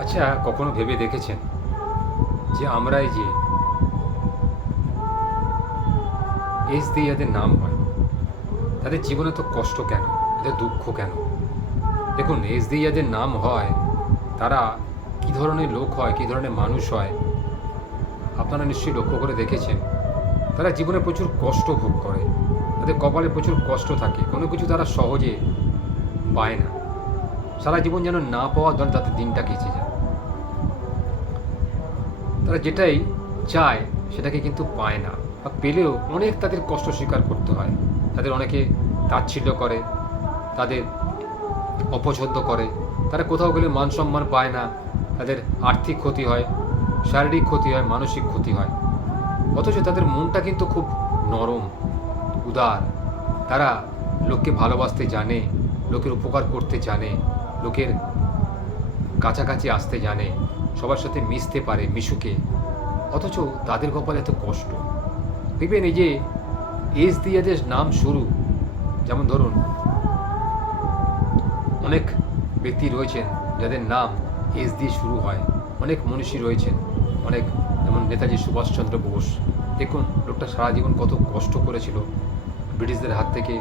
আচ্ছা কখনো ভেবে দেখেছেন যে আমরা এই যে এস দিয়ে যাদের নাম হয়, তাদের জীবনে তো কষ্ট কেন? তাদের দুঃখ কেন? দেখুন এস দিয়ে যাদের নাম হয়, তারা কী ধরনের লোক হয়, কী ধরনের মানুষ হয়, আপনারা নিশ্চয়ই লক্ষ্য করে দেখেছেন, তারা জীবনে প্রচুর কষ্ট ভোগ করে, তাদের কপালে প্রচুর কষ্ট থাকে, কোনো কিছু তারা সহজে পায় না। সারা জীবন যেন না পাওয়ার দল তাদের দিনটা কেচে যায়। তারা যেটাই চায় সেটাকে কিন্তু পায় না বা পেলেও অনেক তাদের কষ্ট স্বীকার করতে হয়। তাদের অনেকে তাচ্ছিল্য করে, তাদের অপছন্দ করে। তারা কোথাও গেলে মান সম্মান পায় না, তাদের আর্থিক ক্ষতি হয়, শারীরিক ক্ষতি হয়, মানসিক ক্ষতি হয়। অথচ তাদের মনটা কিন্তু খুব নরম, উদার। তারা লোককে ভালোবাসতে জানে, লোকের উপকার করতে জানে, লোকের কাছাকাছি আসতে জানে। সবার সাথে মিশতে পারে মিশুকে। অথচ তাদের কপালে এত কষ্ট। দেখবেন এই যে এস দিয়ে নাম শুরু, যেমন ধরুন, অনেক ব্যক্তি রয়েছেন যাদের নাম এস দিয়ে শুরু হয়, অনেক মনীষী রয়েছেন, অনেক যেমন নেতাজি সুভাষচন্দ্র বোস। দেখুন, লোকটা সারা জীবন কত কষ্ট করেছিল ব্রিটিশদের হাত থেকে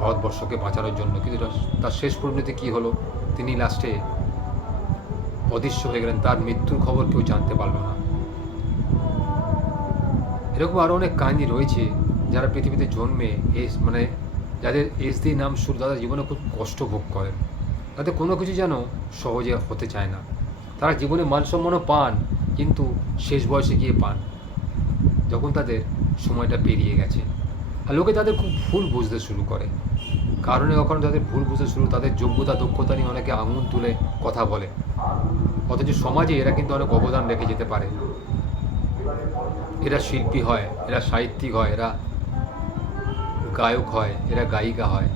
ভারতবর্ষকে বাঁচানোর জন্য। কিন্তু তার শেষ পরিণতি কী হলো? তিনি লাস্টে অদৃশ্য হয়ে গেলেন, তার মৃত্যুর খবর কেউ জানতে পারল না। এরকম আরও অনেক কাহিনী রয়েছে যারা পৃথিবীতে জন্মে এস মানে যাদের এস দিয়ে নাম শুরু তাদের জীবনে খুব কষ্ট ভোগ করেন তাদের কোনো কিছু যেন সহজে হতে চায় না। তারা জীবনে মান সম্মানও পান, কিন্তু শেষ বয়সে গিয়ে পান, যখন তাদের সময়টা পেরিয়ে গেছে। আর লোকে তাদের খুব ভুল বুঝতে শুরু করে। কারণে কখনো তাদের ভুল বুঝতে শুরু, তাদের যোগ্যতা, দক্ষতা নিয়ে অনেকে আঙুল তুলে কথা বলে। অথচ সমাজে এরা কিন্তু অনেক অবদান রেখে যেতে পারে। এরা শিল্পী হয়, এরা সাহিত্যিক হয়, এরা গায়ক হয়, এরা গায়িকা হয়।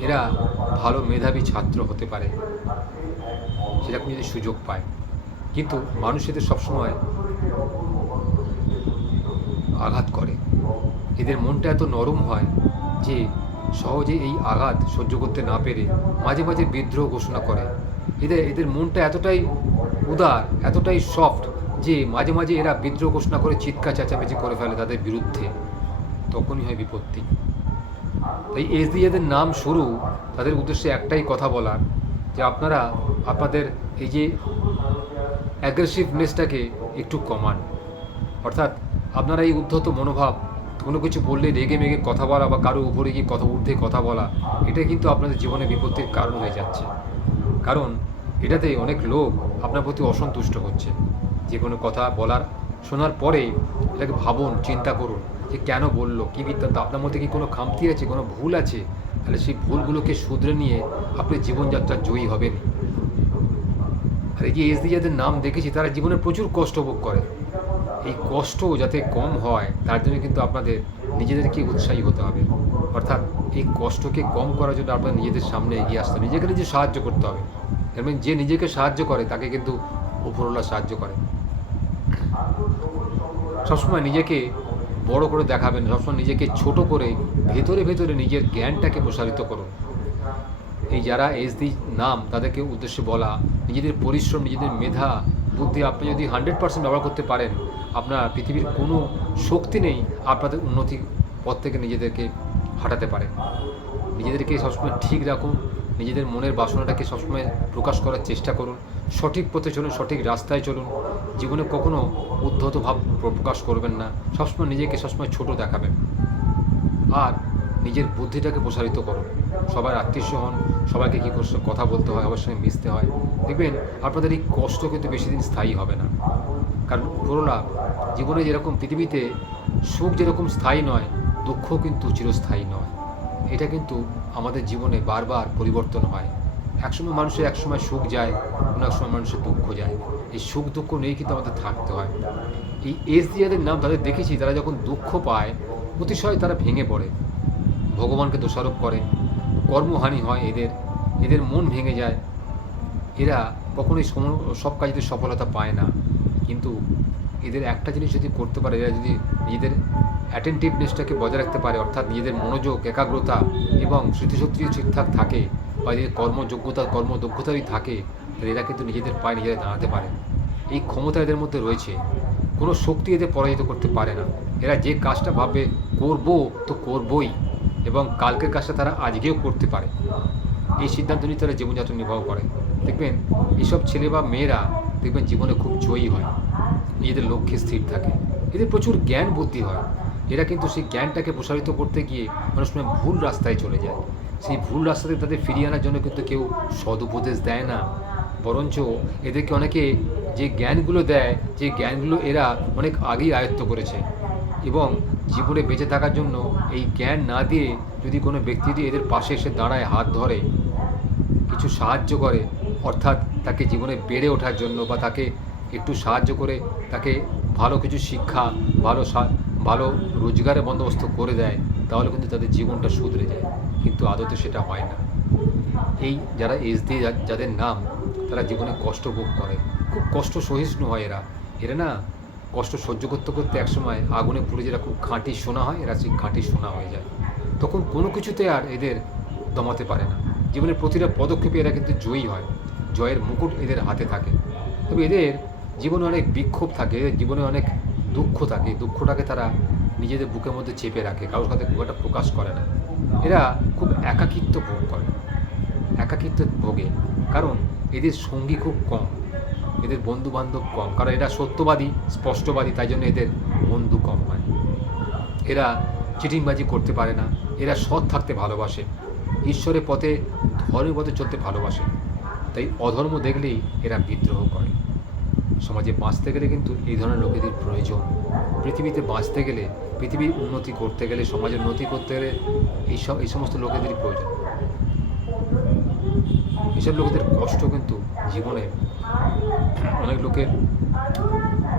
এরা ভালো মেধাবী ছাত্র হতে পারে, সেরকম যদি সুযোগ পায়। কিন্তু মানুষ এদের সবসময় আঘাত করে। এদের মনটা এত নরম হয় যে সহজে এই আঘাত সহ্য করতে না পেরে মাঝে মাঝে বিদ্রোহ ঘোষণা করে। এদের এদের মনটা এতটাই উদার, এতটাই সফট যে মাঝে মাঝে এরা বিদ্রোহ ঘোষণা করে চিৎকার চেঁচামেচি করে ফেলে তাদের বিরুদ্ধে। তখনই হয় বিপত্তি। তাই এস যাদের নাম শুরু তাদের উদ্দেশ্যে একটাই কথা বলার, যে আপনারা আপনাদের এই যে অ্যাগ্রেসিভনেসটাকে একটু কমান। অর্থাৎ আপনারা এই উদ্ধত মনোভাব কোনো কিছু বললে রেগে মেগে কথা বলা বা কারও উপরে গিয়ে কথা ঊর্ধ্বে কথা বলা, এটা কিন্তু আপনাদের জীবনে বিপত্তির কারণ হয়ে যাচ্ছে। কারণ এটাতে অনেক লোক আপনার প্রতি অসন্তুষ্ট হচ্ছে। যে কোনো কথা বলার, শোনার পরে এটাকে ভাবুন, চিন্তা করুন যে কেন বলল, কী বৃত্তান্ত, আপনার মধ্যে কি কোনো খামতি আছে, কোনো ভুল আছে? তাহলে সেই ভুলগুলোকে শুধরে নিয়ে আপনি জীবনযাত্রা জয়ী হবেন আর এই যে এস যাদের নাম দেখেছি, তারা জীবনে প্রচুর কষ্ট ভোগ করে। এই কষ্ট যাতে কম হয়, তার জন্য কিন্তু আপনাদের নিজেদেরকে উৎসাহী হতে হবে। অর্থাৎ এই কষ্টকে কম করার জন্য আপনার নিজেদের সামনে এগিয়ে আসতে হবে। নিজেকে নিজে সাহায্য করতে হবে। এবং যে নিজেকে সাহায্য করে, তাকে কিন্তু উপরওয়ালা সাহায্য করে। সবসময় নিজেকে বড় করে দেখাবেন, সবসময় নিজেকে ছোট করে, ভেতরে ভেতরে নিজের জ্ঞানটাকে প্রসারিত করুন। এই যারা এস দি নাম তাদেরকে উদ্দেশ্যে বলা, নিজেদের পরিশ্রম, নিজেদের মেধা বুদ্ধি, আপনি যদি হান্ড্রেড পার্সেন্ট ব্যবহার করতে পারেন, আপনার পৃথিবীর কোনো শক্তি নেই আপনাদের উন্নতি পথ থেকে নিজেদেরকে হাঁটাতে পারে। নিজেদেরকে সবসময় ঠিক রাখুন, নিজেদের মনের বাসনাটাকে সবসময় প্রকাশ করার চেষ্টা করুন, সঠিক পথে চলুন, সঠিক রাস্তায় চলুন, জীবনে কখনো উদ্ধত ভাব প্রকাশ করবেন না, সবসময় নিজেকে সবসময় ছোট দেখাবেন। আর নিজের বুদ্ধিটাকে প্রসারিত করুন। সবার আত্মীয় হন সবাইকে কী করছে? কথা বলতে হয় সবার সঙ্গে মিশতে হয়। দেখবেন, আপনাদের এই কষ্ট কিন্তু বেশি দিন স্থায়ী হবে না। কারণ পুরোলা জীবনে যেরকম পৃথিবীতে সুখ যেরকম স্থায়ী নয়, দুঃখ কিন্তু চিরস্থায়ী নয়। এটা কিন্তু আমাদের জীবনে বারবার পরিবর্তন হয়। একসময় মানুষের একসময় সুখ যায় কোনো এক সময় মানুষের দুঃখ যায়। এই সুখ দুঃখ নিয়েই কিন্তু আমাদের থাকতে হয়। এই এস দিয়াদের নাম তাদের দেখেছি, তারা যখন দুঃখ পায়, অতিশয় তারা ভেঙে পড়ে। ভগবানকে দোষারোপ করে কর্মহানি হয় এদের। এদের মন ভেঙে যায়। এরা কখনোই সব কাজে সফলতা পায় না। কিন্তু এদের একটা জিনিস যদি করতে পারে, এরা যদি নিজেদের অ্যাটেন্টিভনেসটাকে বজায় রাখতে পারে, অর্থাৎ নিজেদের মনোযোগ, একাগ্রতা এবং স্মৃতিশক্তি ঠিকঠাক থাকে বা এদের কর্মযোগ্যতা কর্মদক্ষতা যদি থাকে, তাহলে এরা কিন্তু নিজেদের পায়ে নিজেরা দাঁড়াতে পারে। এই ক্ষমতা এদের মধ্যে রয়েছে। কোনো শক্তি এদের পরাজিত করতে পারে না। এরা যে কাজটা ভাববে করব তো করবই এবং কালকের কাজটা তারা আজকেও করতে পারে। এই সিদ্ধান্ত নিয়ে তারা জীবনযাত্রা নির্বাহ করে। দেখবেন এইসব ছেলে বা মেয়েরা দেখবেন জীবনে খুব জয়ী হয়। নিজেদের লক্ষ্যে স্থির থাকে। এদের প্রচুর জ্ঞান বুদ্ধি হয়। এরা কিন্তু সেই জ্ঞানটাকে প্রসারিত করতে গিয়ে অনেক সময় ভুল রাস্তায় চলে যায়। সেই ভুল রাস্তাতে তাদের ফিরিয়ে আনার জন্য কিন্তু কেউ সদুপদেশ দেয় না। বরঞ্চ এদেরকে অনেকে যে জ্ঞানগুলো দেয়, যে জ্ঞানগুলো এরা অনেক আগেই আয়ত্ত করেছে। এবং জীবনে বেঁচে থাকার জন্য এই জ্ঞান না দিয়ে যদি কোনো ব্যক্তি এদের পাশে এসে দাঁড়ায়, হাত ধরে কিছু সাহায্য করে, অর্থাৎ তাকে জীবনে বেড়ে ওঠার জন্য বা তাকে একটু সাহায্য করে তাকে ভালো কিছু শিক্ষা, ভালো ভালো রোজগারের বন্দোবস্ত করে দেয়, তাহলে কিন্তু তাদের জীবনটা শুধরে যায়। কিন্তু আদতে সেটা হয় না। এই যারা এস দিয়ে যাদের নাম, তারা জীবনে কষ্ট ভোগ করে। খুব কষ্ট সহিষ্ণু হয় এরা। এরা না কষ্ট সহ্য করতে করতে একসময় আগুনে পুড়ে খুব খাঁটি সোনা হয়, এরা সেই খাঁটি সোনা হয়ে যায়। তখন কোনো কিছুতে আর এদের দমাতে পারে না। জীবনের প্রতিটা পদক্ষেপে এরা কিন্তু জয়ী হয়। জয়ের মুকুট এদের হাতে থাকে। তবে এদের জীবনে অনেক বিক্ষোভ থাকে, এদের জীবনে অনেক দুঃখ থাকে। দুঃখটাকে তারা নিজেদের বুকের মধ্যে চেপে রাখে, কারোর সাথে খুব একটা প্রকাশ করে না। এরা খুব একাকিত্ব ভোগ করে একাকিত্ব ভোগে। কারণ এদের সঙ্গী খুব কম, এদের বন্ধু বান্ধব কম। কারণ এরা সত্যবাদী, স্পষ্টবাদী, তাই জন্য এদের বন্ধু কম হয়। এরা চিটিংবাজি করতে পারে না, এরা সৎ থাকতে ভালোবাসে। ঈশ্বরের পথে, ধর্মের পথে চলতে ভালোবাসে। তাই অধর্ম দেখলেই এরা বিদ্রোহ করে। সমাজে বাঁচতে গেলে কিন্তু এই ধরনের লোকেদের প্রয়োজন। পৃথিবীতে বাঁচতে গেলে, পৃথিবীর উন্নতি করতে গেলে, সমাজের উন্নতি করতে গেলে এই সব এই সমস্ত লোকেদেরই প্রয়োজন। এসব লোকেদের কষ্ট কিন্তু জীবনে অনেক লোকের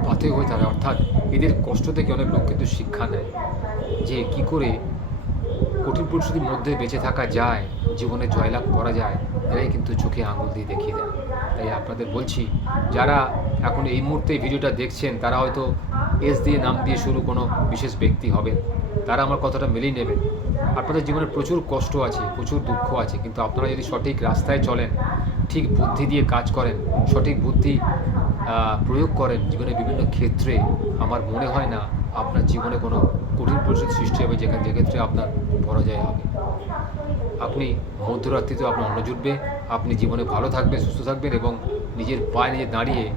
পাথে হয়ে থাকে। অর্থাৎ এদের কষ্ট থেকে অনেক লোক কিন্তু শিক্ষা নেয় যে কি করে কঠিন পরিস্থিতির মধ্যে বেঁচে থাকা যায়, জীবনে জয়লাভ করা যায়, এরাই কিন্তু চোখে আঙুল দিয়ে দেখিয়ে দেয়। তাই আপনাদের বলছি, যারা এখন এই মুহূর্তে ভিডিওটা দেখছেন, তারা হয়তো এস দিয়ে নাম দিয়ে শুরু কোনো বিশেষ ব্যক্তি হবেন। তারা আমার কথাটা মেলেই নেবেন। আপনাদের জীবনে প্রচুর কষ্ট আছে, প্রচুর দুঃখ আছে, কিন্তু আপনারা যদি সঠিক রাস্তায় চলেন, ঠিক বুদ্ধি দিয়ে কাজ করেন, সঠিক বুদ্ধি প্রয়োগ করেন, জীবনের বিভিন্ন ক্ষেত্রে, আমার মনে হয় না আপনার জীবনে কোনো কঠিন পরিস্থিতি সৃষ্টি হবে যেখানে যে ক্ষেত্রে আপনার পরাজয় হবে। আপনি মধ্যরাত্রিতেও আপনার অন্ন জুটবে, আপনি জীবনে ভালো থাকবেন, সুস্থ থাকবেন এবং নিজের পায়ে নিজে দাঁড়িয়ে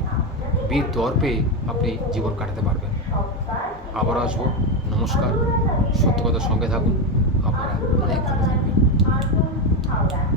বীর দর্পে আপনি জীবন কাটাতে পারবেন। আবার আসব। নমস্কার। সত্য কথার সঙ্গে থাকুন। আপনারা অনেক ভালো থাকবেন।